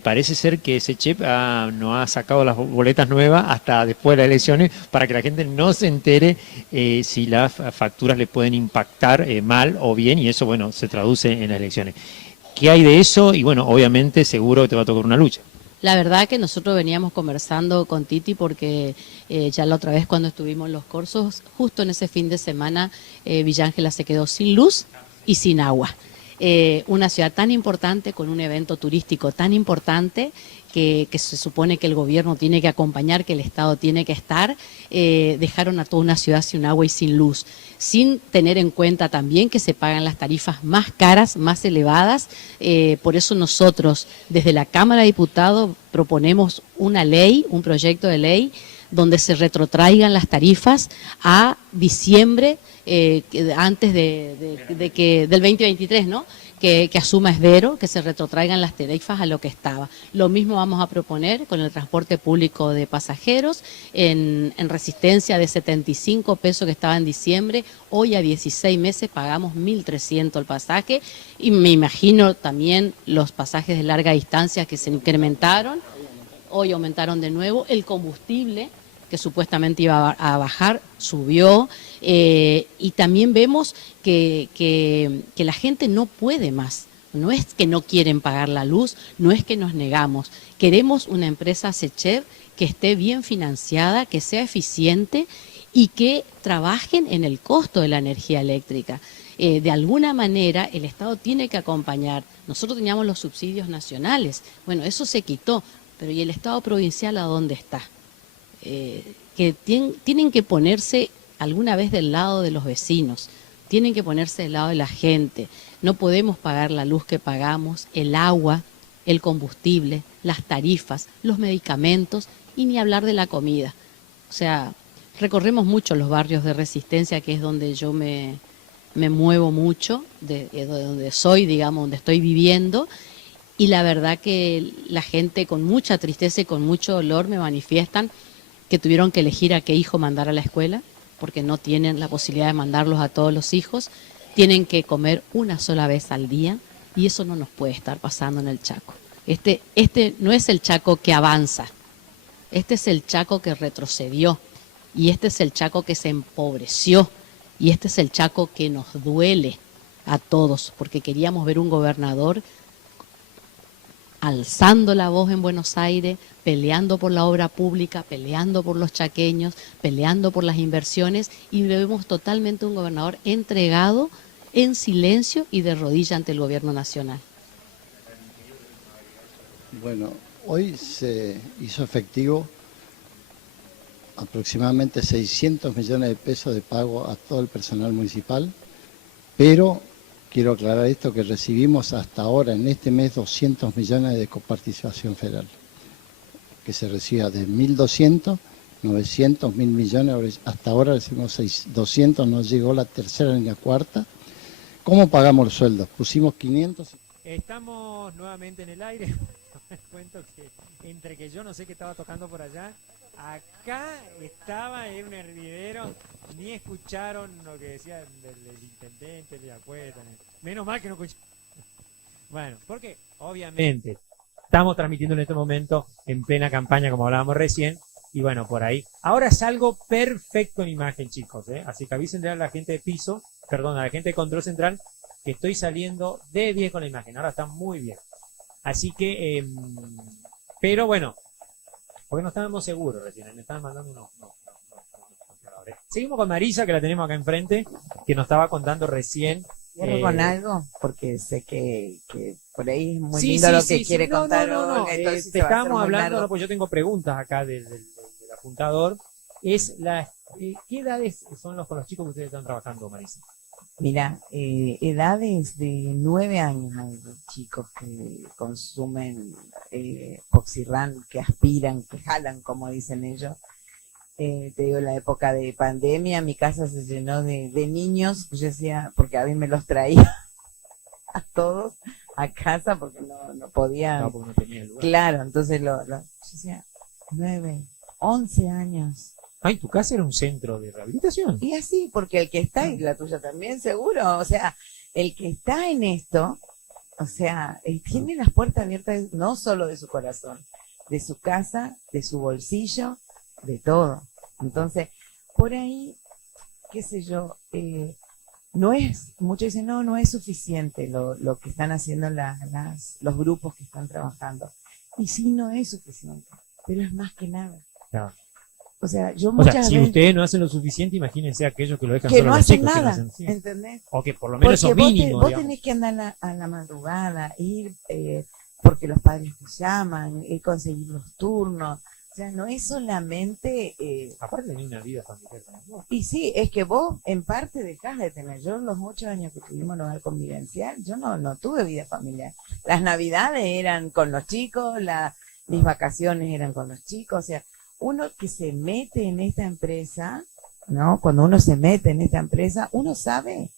parece ser que SECHEP no ha sacado las boletas nuevas hasta después de las elecciones para que la gente no se entere si las facturas le pueden impactar mal o bien, y eso, bueno, se traduce en las elecciones. ¿Qué hay de eso? Y bueno, obviamente seguro que te va a tocar una lucha. La verdad que nosotros veníamos conversando con Titi porque ya la otra vez cuando estuvimos en los cursos, justo en ese fin de semana, Villa Ángela se quedó sin luz y sin agua. Una ciudad tan importante, con un evento turístico tan importante, que se supone que el gobierno tiene que acompañar, que el Estado tiene que estar, dejaron a toda una ciudad sin agua y sin luz, sin tener en cuenta también que se pagan las tarifas más caras, más elevadas. Por eso nosotros, desde la Cámara de Diputados, proponemos una ley, un proyecto de ley, donde se retrotraigan las tarifas a diciembre, antes del 2023, ¿no? Que asuma Esdero, que se retrotraigan las tarifas a lo que estaba. Lo mismo vamos a proponer con el transporte público de pasajeros, en Resistencia de 75 pesos que estaba en diciembre, hoy a 16 meses pagamos 1.300 el pasaje, y me imagino también los pasajes de larga distancia que se incrementaron, hoy aumentaron de nuevo, el combustible que supuestamente iba a bajar, subió, y también vemos que la gente no puede más. No es que no quieren pagar la luz, no es que nos negamos. Queremos una empresa SECHEP que esté bien financiada, que sea eficiente y que trabajen en el costo de la energía eléctrica. De alguna manera el Estado tiene que acompañar. Nosotros teníamos los subsidios nacionales, bueno, eso se quitó, pero ¿y el Estado provincial a dónde está? Que tienen que ponerse alguna vez del lado de los vecinos, tienen que ponerse del lado de la gente. No podemos pagar la luz que pagamos, el agua, el combustible, las tarifas, los medicamentos y ni hablar de la comida. O sea, recorremos mucho los barrios de Resistencia, que es donde yo me muevo mucho, de donde soy, digamos, donde estoy viviendo. Y la verdad que la gente con mucha tristeza y con mucho dolor me manifiestan que tuvieron que elegir a qué hijo mandar a la escuela, porque no tienen la posibilidad de mandarlos a todos los hijos, tienen que comer una sola vez al día, y eso no nos puede estar pasando en el Chaco. Este no es el Chaco que avanza, este es el Chaco que retrocedió, y este es el Chaco que se empobreció, y este es el Chaco que nos duele a todos, porque queríamos ver un gobernador alzando la voz en Buenos Aires, peleando por la obra pública, peleando por los chaqueños, peleando por las inversiones, y vemos totalmente un gobernador entregado, en silencio y de rodilla ante el gobierno nacional. Bueno, hoy se hizo efectivo aproximadamente 600 millones de pesos de pago a todo el personal municipal, pero quiero aclarar esto, que recibimos hasta ahora, en este mes, 200 millones de coparticipación federal, que se recibía de 1.200, 900, 1.000 millones, hasta ahora recibimos 200, nos llegó la tercera ni la cuarta. ¿Cómo pagamos los sueldos? Pusimos 500. Estamos nuevamente en el aire. Les cuento que entre que yo no sé qué estaba tocando por allá, acá estaba en un hervidero, ni escucharon lo que decía del intendente, de la cuesta. Menos mal que no escucharon. Bueno, porque obviamente estamos transmitiendo en este momento en plena campaña, como hablábamos recién, y bueno, por ahí. Ahora salgo perfecto en imagen, chicos, ¿eh? Así que avisen a la gente de piso, perdón, a la gente de control central, que estoy saliendo de 10 con la imagen. Ahora está muy bien. Así que, pero bueno, porque no estábamos seguros recién, me estaban mandando unos cargadores. Seguimos con Marisa, que la tenemos acá enfrente, que nos estaba contando recién. ¿Cierro con algo? Porque sé que por ahí es muy lindo lo que quiere contar. No. Entonces te estábamos hablando, no, pues yo tengo preguntas acá del apuntador. Es ¿qué edades son con los chicos que ustedes están trabajando, Marisa? Mira, edades de 9 años hay de chicos que consumen Oxirran, que aspiran, que jalan, como dicen ellos. Te digo, en la época de pandemia, mi casa se llenó de niños. Yo decía, porque a mí me los traía a todos a casa porque no podían. No, porque no tenía lugar. Claro, entonces yo decía, 9, 11 años. Ay, tu casa era un centro de rehabilitación. Y así, porque el que está, y la tuya también seguro, o sea, el que está en esto, o sea, tiene las puertas abiertas no solo de su corazón, de su casa, de su bolsillo, de todo. Entonces, por ahí, qué sé yo, no es, muchos dicen, no es suficiente lo que están haciendo los grupos que están trabajando. Y sí, no es suficiente, pero es más que nada. Claro. O sea, yo O muchas sea, si veces ustedes no hacen lo suficiente, imagínense aquellos que lo dejan que solo no a los hacen chicos. Que no nada, hacen, sí. ¿entendés? O que por lo menos Porque eso mínimo, vos digamos. tenés que andar a la madrugada, ir porque los padres te llaman, conseguir los turnos. O sea, no es solamente... Aparte de una vida familiar también, ¿no? y sí, es que vos en parte dejás de tener. Yo los 8 años que tuvimos en hogar convivencial, yo no tuve vida familiar. Las navidades eran con los chicos, mis vacaciones eran con los chicos. O sea, uno que se mete en esta empresa, ¿no? Cuando uno se mete en esta empresa, uno sabe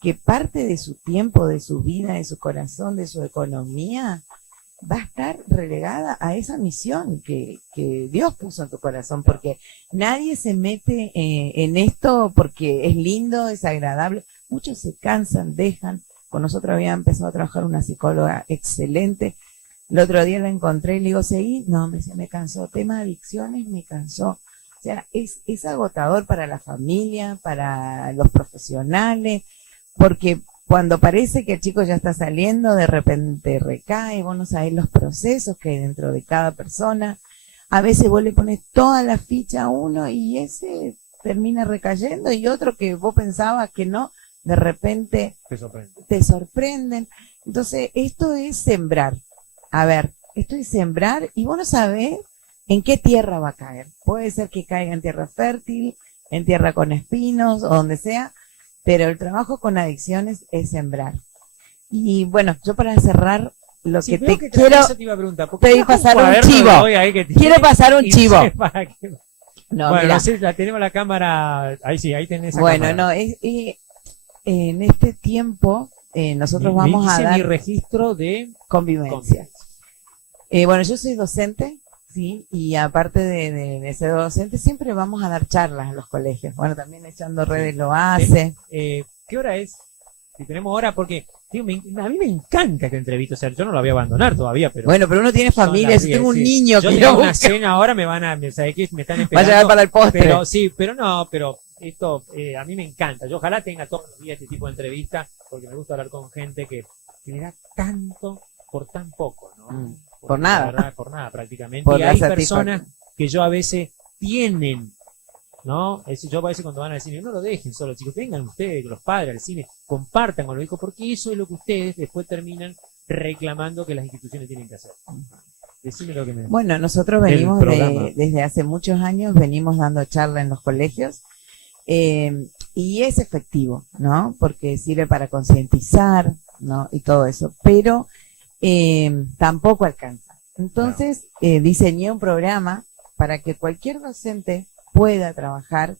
que parte de su tiempo, de su vida, de su corazón, de su economía, va a estar relegada a esa misión que Dios puso en tu corazón, porque nadie se mete en esto porque es lindo, es agradable. Muchos se cansan, dejan. Con nosotros había empezado a trabajar una psicóloga excelente. El otro día la encontré y le digo, ¿seguí? No, me cansó. Tema de adicciones, me cansó. O sea, es agotador para la familia, para los profesionales, porque cuando parece que el chico ya está saliendo, de repente recae, vos no sabés los procesos que hay dentro de cada persona. A veces vos le pones toda la ficha a uno y ese termina recayendo, y otro que vos pensabas que no, de repente Te sorprende. te sorprenden. Entonces, esto es sembrar. A ver, esto es sembrar y vos no sabés en qué tierra va a caer. Puede ser que caiga en tierra fértil, en tierra con espinos o donde sea, pero el trabajo con adicciones es sembrar. Y bueno, yo para cerrar, lo Sí, que veo te que quiero, eso te iba a preguntar, porque pedí trajo pasar un cuaderno de chivo. hoy ahí que tiene, Quiero pasar un y chivo. sé para qué. No, Bueno, mira, no sé, la tenemos la cámara, ahí sí, ahí tenés esa bueno, cámara. no, en este tiempo nosotros vamos a Dice dar mi registro de convivencia. Bueno, yo soy docente, sí, y aparte de ser docente, siempre vamos a dar charlas en los colegios. Bueno, también Echando Redes lo hace. ¿Qué hora es? Si tenemos hora, porque digo, a mí me encanta esta entrevista, o sea, yo no la voy a abandonar todavía, pero Bueno, pero uno tiene son familia, las yo 10, tengo un sí. niño Yo que tengo lo una busca. cena ahora, ¿sabés qué? Me están Va a esperando. llegar para el postre. Pero sí, pero esto a mí me encanta. Yo ojalá tenga todos los días este tipo de entrevistas, porque me gusta hablar con gente que me da tanto por tan poco, ¿no? Por Porque nada. la verdad, por nada prácticamente. Por y la hay satisfacción. personas que yo a veces tienen, ¿no? Yo a veces cuando van al cine, no lo dejen solo, chicos, vengan ustedes, los padres al cine, compartan con los hijos, porque eso es lo que ustedes después terminan reclamando que las instituciones tienen que hacer. Decime lo que me... Bueno, nosotros del venimos programa. desde hace muchos años, venimos dando charla en los colegios, y es efectivo, ¿no? Porque sirve para concientizar, ¿no? Y todo eso, pero tampoco alcanza. Entonces, diseñé un programa para que cualquier docente pueda trabajar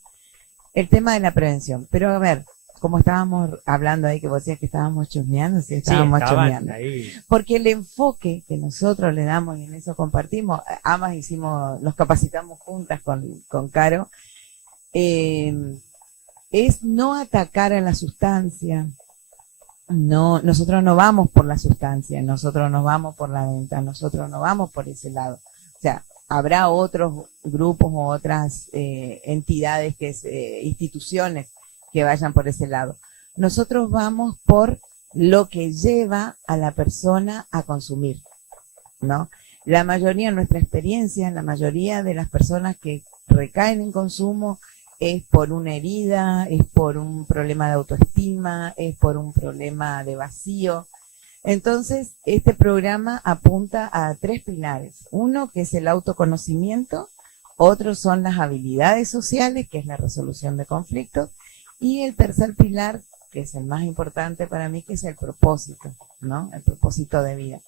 el tema de la prevención. Pero a ver, como estábamos hablando ahí, que vos decías que estábamos chusmeando, sí, estábamos estaban chusmeando. ahí. Porque el enfoque que nosotros le damos y en eso compartimos, ambas nos capacitamos juntas con Caro, es no atacar a la sustancia. No, nosotros no vamos por la sustancia, nosotros no vamos por la venta, nosotros no vamos por ese lado. O sea, habrá otros grupos o otras entidades, instituciones que vayan por ese lado. Nosotros vamos por lo que lleva a la persona a consumir, ¿no? La mayoría, nuestra experiencia, la mayoría de las personas que recaen en consumo es por una herida, es por un problema de autoestima, es por un problema de vacío. Entonces, este programa apunta a 3 pilares. Uno, que es el autoconocimiento, otro son las habilidades sociales, que es la resolución de conflictos, y el tercer pilar que es el más importante para mí, que es el propósito, ¿no? El propósito de vida.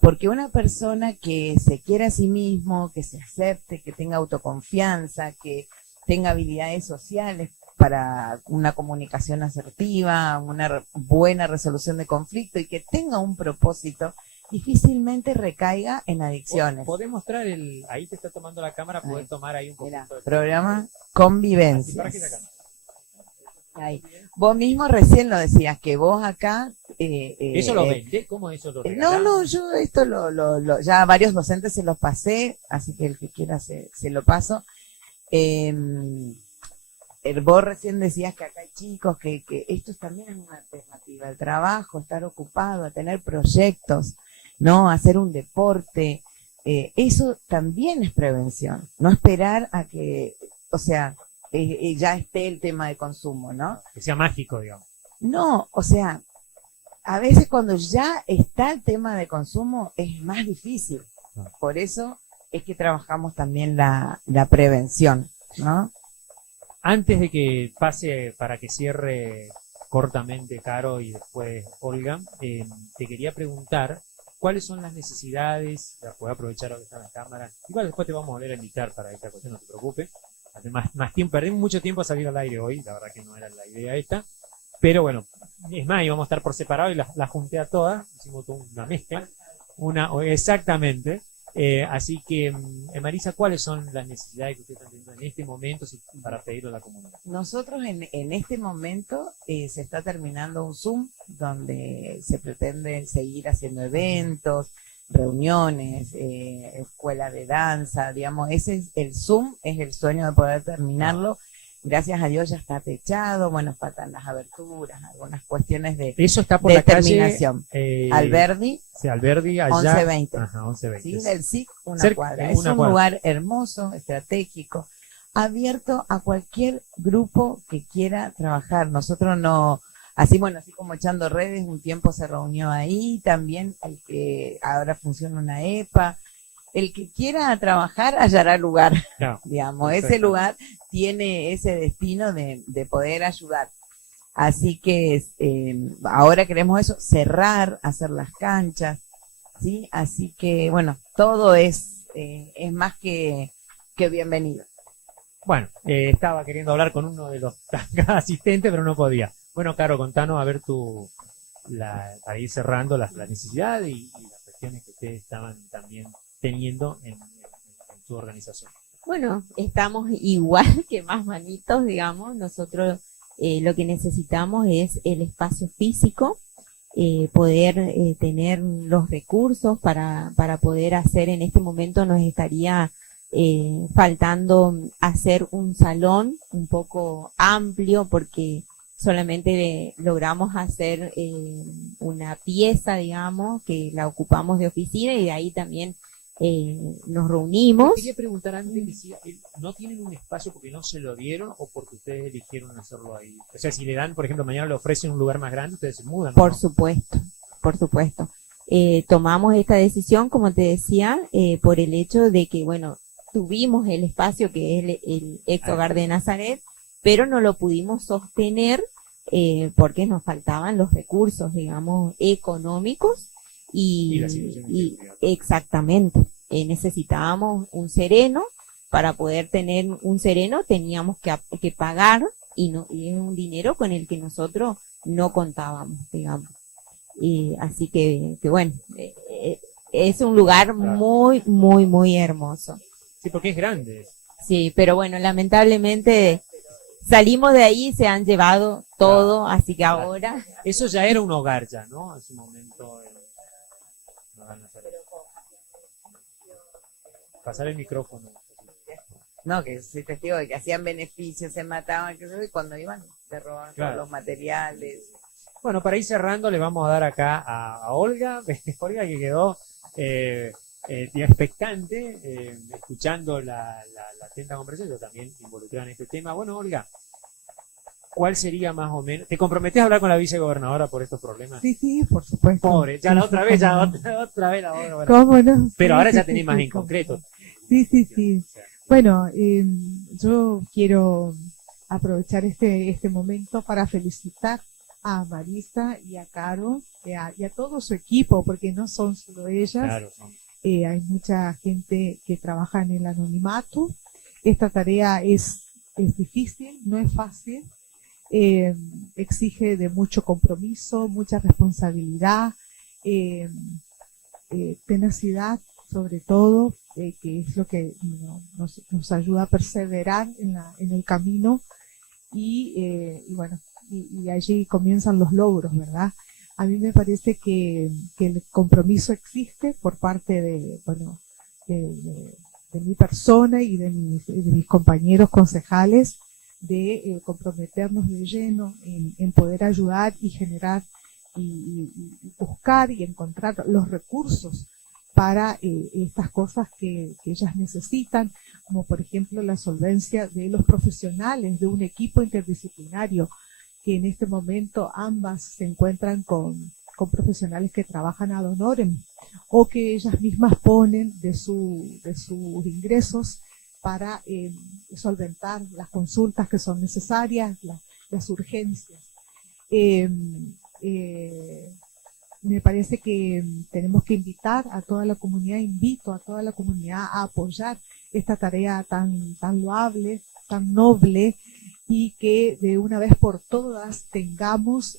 Porque una persona que se quiere a sí mismo, que se acepte, que tenga autoconfianza, que tenga habilidades sociales para una comunicación asertiva, una buena resolución de conflicto y que tenga un propósito, difícilmente recaiga en adicciones. ¿Podés mostrar ahí te está tomando la cámara, podés Ahí. tomar ahí un Mira, poquito de programa Así, Convivencias. para que saca. Ahí. Vos mismo recién lo decías, que vos acá... ¿Eso lo vendés? ¿Cómo eso lo no, regalás? no, yo esto ya a varios docentes se los pasé, así que el que quiera se lo paso. Vos recién decías que acá hay chicos, que esto también es una alternativa, el trabajo, estar ocupado, a tener proyectos, ¿no? Hacer un deporte, eso también es prevención, no esperar a que, o sea, ya esté el tema de consumo, ¿no? Que sea mágico, digamos. No, o sea, a veces cuando ya está el tema de consumo es más difícil. Por eso es que trabajamos también la prevención, ¿no? Antes de que pase para que cierre cortamente Caro y después Olga, te quería preguntar cuáles son las necesidades, la puedo aprovechar ahora que está en la cámara, igual después te vamos a volver a invitar para esta cuestión, no te preocupes. Además, más tiempo, perdimos mucho tiempo a salir al aire hoy, la verdad que no era la idea esta, pero bueno, es más, íbamos a estar por separado y la junté a todas, hicimos toda una mezcla, exactamente. Así que, Marisa, ¿cuáles son las necesidades que ustedes están teniendo en este momento para pedirlo a la comunidad? Nosotros en este momento se está terminando un Zoom donde se pretende seguir haciendo eventos, reuniones, escuela de danza, digamos, ese es el Zoom, es el sueño de poder terminarlo. Gracias a Dios ya está techado, bueno, faltan las aberturas, algunas cuestiones de Eso está por la terminación. calle Alberdi, sí, Alberdi, allá. 1120. Ajá, 1120. ¿sí? Del SIC, una Cerca, cuadra. una Es un cuadra. lugar hermoso, estratégico, abierto a cualquier grupo que quiera trabajar. Nosotros no, así como echando redes, un tiempo se reunió ahí, también el que ahora funciona una EPA. El que quiera trabajar hallará lugar, Claro, digamos, perfecto. ese lugar tiene ese destino de poder ayudar. Así que ahora queremos eso, cerrar, hacer las canchas, ¿sí? Así que, bueno, todo es más que bienvenido. Bueno, estaba queriendo hablar con uno de los asistentes, pero no podía. Bueno, Caro, contanos a ver para ir cerrando la necesidad y las cuestiones que ustedes estaban también teniendo en su organización. Bueno, estamos igual que más manitos, digamos. Nosotros lo que necesitamos es el espacio físico, poder tener los recursos para poder hacer. En este momento nos estaría faltando hacer un salón un poco amplio porque solamente logramos hacer una pieza, digamos, que la ocupamos de oficina y de ahí también nos reunimos. Quería preguntar antes que si no tienen un espacio porque no se lo dieron o porque ustedes eligieron hacerlo ahí. O sea, si le dan, por ejemplo, mañana le ofrecen un lugar más grande, ustedes se mudan. Por ¿no? supuesto, por supuesto. Tomamos esta decisión, como te decía, por el hecho de que, bueno, tuvimos el espacio que es el ex hogar de Nazaret, pero no lo pudimos sostener porque nos faltaban los recursos, digamos, económicos Y la situación y económica. exactamente. Necesitábamos un sereno. Para poder tener un sereno teníamos que pagar y es un dinero con el que nosotros no contábamos, digamos. Así que bueno, es un lugar muy, muy, muy hermoso. Sí, porque es grande. Sí, pero bueno, lamentablemente salimos de ahí y se han llevado todo, así que ahora... Eso ya era un hogar ya, ¿no? En su momento. Pasar el micrófono. No, que soy testigo de que hacían beneficios, se mataban, y cuando iban se robaban Claro. todos los materiales. Bueno, para ir cerrando, le vamos a dar acá a Olga, Olga que quedó expectante, escuchando la atenta conversación, yo también involucrada en este tema. Bueno, Olga, ¿cuál sería más o menos? ¿Te comprometes a hablar con la vicegobernadora por estos problemas? Sí, por supuesto. Pobre, ya la otra vez, otra vez la otra. Bueno. ¿Cómo no? Pero ahora Sí, ya sí, tenés sí, más sí, en cómo concreto. no. Sí. Bueno, yo quiero aprovechar este momento para felicitar a Marisa y a Caro y a todo su equipo, porque no son solo ellas. Claro, Hay mucha gente que trabaja en el anonimato. Esta tarea es difícil, no es fácil. Exige de mucho compromiso, mucha responsabilidad, tenacidad sobre todo, que es lo que nos ayuda a perseverar en el camino y bueno, y allí comienzan los logros, ¿verdad? A mí me parece que el compromiso existe por parte de mi persona y de mis compañeros concejales de comprometernos de lleno en poder ayudar y generar y buscar y encontrar los recursos para estas cosas que ellas necesitan, como por ejemplo la solvencia de los profesionales de un equipo interdisciplinario, que en este momento ambas se encuentran con profesionales que trabajan ad honorem o que ellas mismas ponen de sus ingresos para solventar las consultas que son necesarias, las urgencias. Me parece que tenemos que invitar a toda la comunidad, invito a toda la comunidad a apoyar esta tarea tan loable, tan noble, y que de una vez por todas tengamos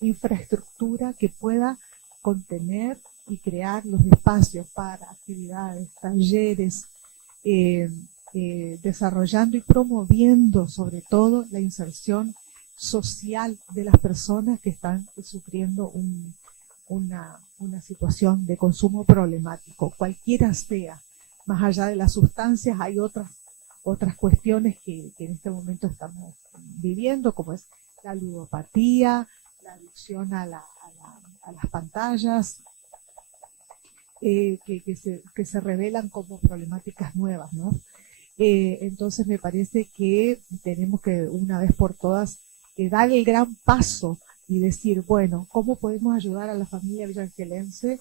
infraestructura que pueda contener y crear los espacios para actividades, talleres, desarrollando y promoviendo sobre todo la inserción social de las personas que están sufriendo una situación de consumo problemático, cualquiera sea. Más allá de las sustancias hay otras cuestiones que en este momento estamos viviendo, como es la ludopatía, la adicción a las pantallas, que se revelan como problemáticas nuevas, ¿no? Entonces me parece que tenemos que una vez por todas dar el gran paso y decir, bueno, ¿cómo podemos ayudar a la familia villangelense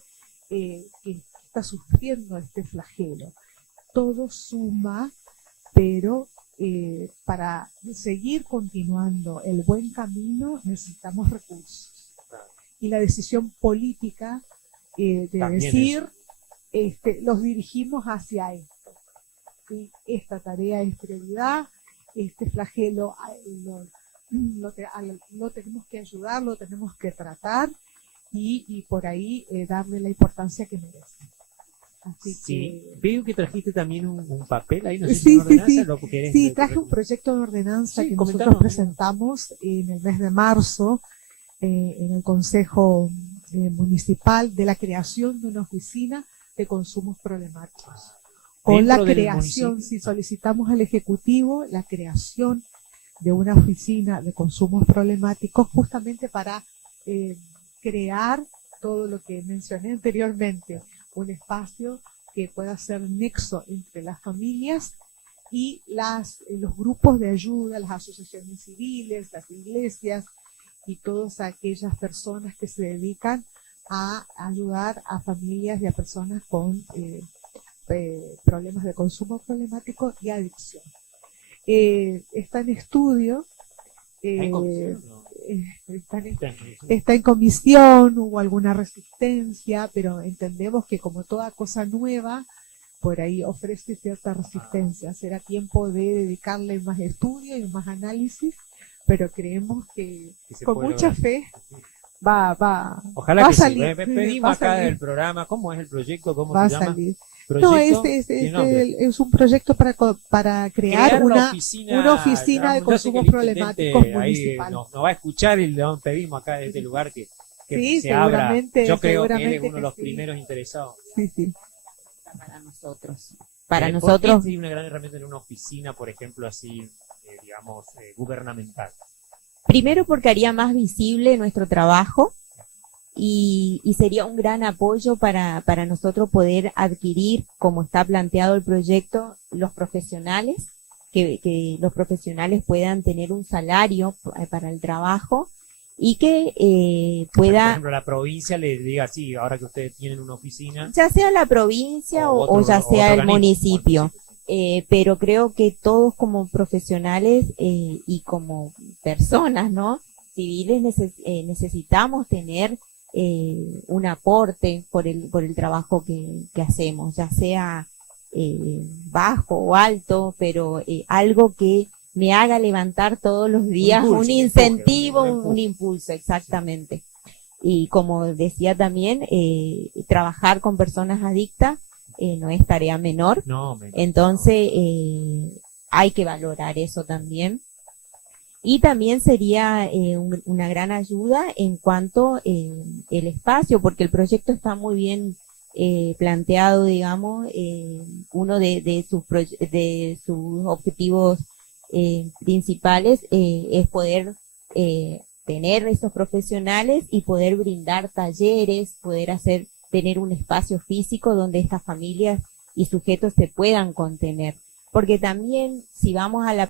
que está sufriendo este flagelo? Todo suma, pero para seguir continuando el buen camino necesitamos recursos. Y la decisión política de También decir, los dirigimos hacia esto. ¿Sí? Esta tarea es prioridad, este flagelo lo tenemos que ayudar, lo tenemos que tratar y por ahí darle la importancia que merece. Así sí, que... veo que trajiste también un papel ahí, no sé Sí, si una sí, ordenanza, sí. lo querés- Sí, lo traje querés- un proyecto de ordenanza Sí, que comentanos. nosotros presentamos en el mes de marzo en el Consejo Municipal de la creación de una oficina de consumos problemáticos. Con la Dentro del creación, municipio. si solicitamos al Ejecutivo la creación de una oficina de consumos problemáticos justamente para crear todo lo que mencioné anteriormente, un espacio que pueda ser nexo entre las familias y los grupos de ayuda, las asociaciones civiles, las iglesias y todas aquellas personas que se dedican a ayudar a familias y a personas con problemas de consumo problemático y adicción. Está en estudio, ¿Hay comisión? No. está en comisión, hubo alguna resistencia, pero entendemos que como toda cosa nueva, por ahí ofrece cierta resistencia. Será tiempo de dedicarle más estudio y más análisis, pero creemos que se con puede mucha lograr. fe va Ojalá va que a salir, sí. Pedimos va a acá salir. del programa, ¿cómo es el proyecto? ¿Cómo va a se llama? salir. Proyecto, No, ¿tiene nombre? es un proyecto para crear una oficina de ya sé que consumos el problemáticos intendente ahí municipal. nos va a escuchar y le pedimos acá de este lugar que Sí, se abra. seguramente, Yo creo que él es seguramente uno de que los sí. primeros interesados. Sí, sí. Para nosotros. Para ¿Por qué nosotros, sería una gran herramienta en una oficina, por ejemplo, así, digamos, gubernamental? primero porque haría más visible nuestro trabajo y sería un gran apoyo para nosotros poder adquirir, como está planteado el proyecto, los profesionales, que los profesionales puedan tener un salario para el trabajo y que Por pueda, ejemplo, la provincia le diga, sí, ahora que ustedes tienen una oficina, ya sea la provincia o otro- ya otro sea el organismo, municipio. Pero creo que todos como profesionales y como personas, ¿no? civiles necesitamos tener un aporte por el trabajo que hacemos, ya sea bajo o alto, pero algo que me haga levantar todos los días un incentivo, un impulso, exactamente. Y como decía también, trabajar con personas adictas no es tarea menor. Entonces, hay que valorar eso también. Y también sería una gran ayuda en cuanto el espacio, porque el proyecto está muy bien planteado, digamos. Uno de sus objetivos principales es poder tener esos profesionales y poder brindar talleres, tener un espacio físico donde estas familias y sujetos se puedan contener. Porque también, si vamos a la